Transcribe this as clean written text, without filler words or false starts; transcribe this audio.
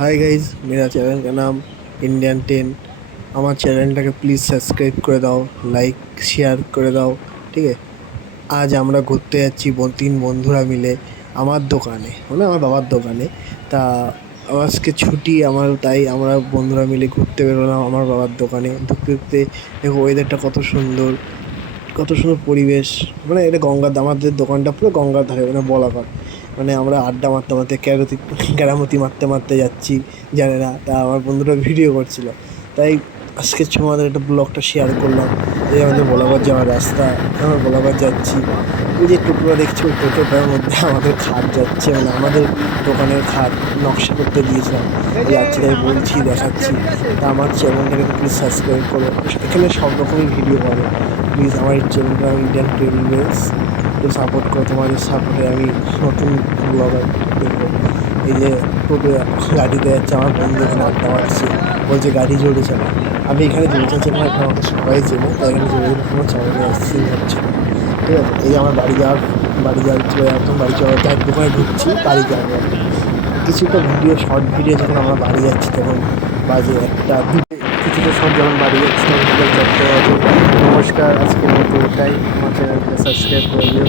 Hi guys, मेरा channel का नाम इंडियन 10। আমার চ্যানেলটাকে প্লিজ সাবস্ক্রাইব করে দাও, লাইক শেয়ার করে দাও। ঠিক আছে, আজ আমরা ঘুরতে যাচ্ছি তিন বন্ধুরা মিলে আমার দোকানে, মানে আমার বাবার দোকানে। তা আজকে ছুটি আমার, তাই আমরা বন্ধুরা মিলে ঘুরতে বেরোলাম আমার বাবার দোকানে। দেখতে দেখতে দেখো ওয়েদারটা কত সুন্দর, কত সুন্দর পরিবেশ। মানে এটা গঙ্গার, আমাদের দোকানটা পুরো গঙ্গার ধারে, মানে বলাগড়। মানে আমরা আড্ডা মারতে মারতে ক্যারামতি মারতে মারতে যাচ্ছি, জানে না। তা আমার বন্ধুরা ভিডিও করছিল, তাই আজকে তোমাদের একটা ব্লগটা শেয়ার করলাম। এই আমাদের ভোলাগড় যাওয়ার রাস্তা, আমরা ভোলাগড় যাচ্ছি। ওই যে টোটোটা দেখছি, ওই টোটোটার মধ্যে আমাদের খাট যাচ্ছে, মানে আমাদের দোকানের খাট নকশা করতে দিয়েছিলাম। যাচ্ছি, তাই বলছি, দেখাচ্ছি। তা আমার চ্যানেলটাকে প্লিজ সাবস্ক্রাইব করো, এখানে সব রকমের ভিডিও পাবে। প্লিজ আমার এই চ্যানেলটা ইন্ডিয়ান টেলিভিশন একটু সাপোর্ট করো, তোমাদের সাপোর্টে আমি নতুন ব্লগার দেখবো। এই যে টোটো গাড়িতে যাচ্ছে, আমার বন্ধু এখানে আড্ডা মারছে, বলছে গাড়ি জোরে চালা। আমি এখানে জোরে চালাচ্ছি, এখানে আমাকে সবাই চেনে, তাই এখানে জোরে কোনো চ্যানেলে আসছি হচ্ছে না। ঠিক আছে, এই যে আমার বাড়ি যাওয়ার চলে একদম বাড়ি যাওয়ার দোকানে ঢুকছি, বাড়ি যাওয়ার আর কি। কিছুটা ভিডিও, শর্ট ভিডিও, যখন আমরা বাড়ি যাচ্ছি তখন বাজে একটা দুটো। কিছুটা শর্ট যখন বাড়ি যাচ্ছি তখন বিকেল 4টে বাজে। নমস্কার, আজকের মতো এটাই। আমার চ্যানেলটা সাবস্ক্রাইব করে দিও।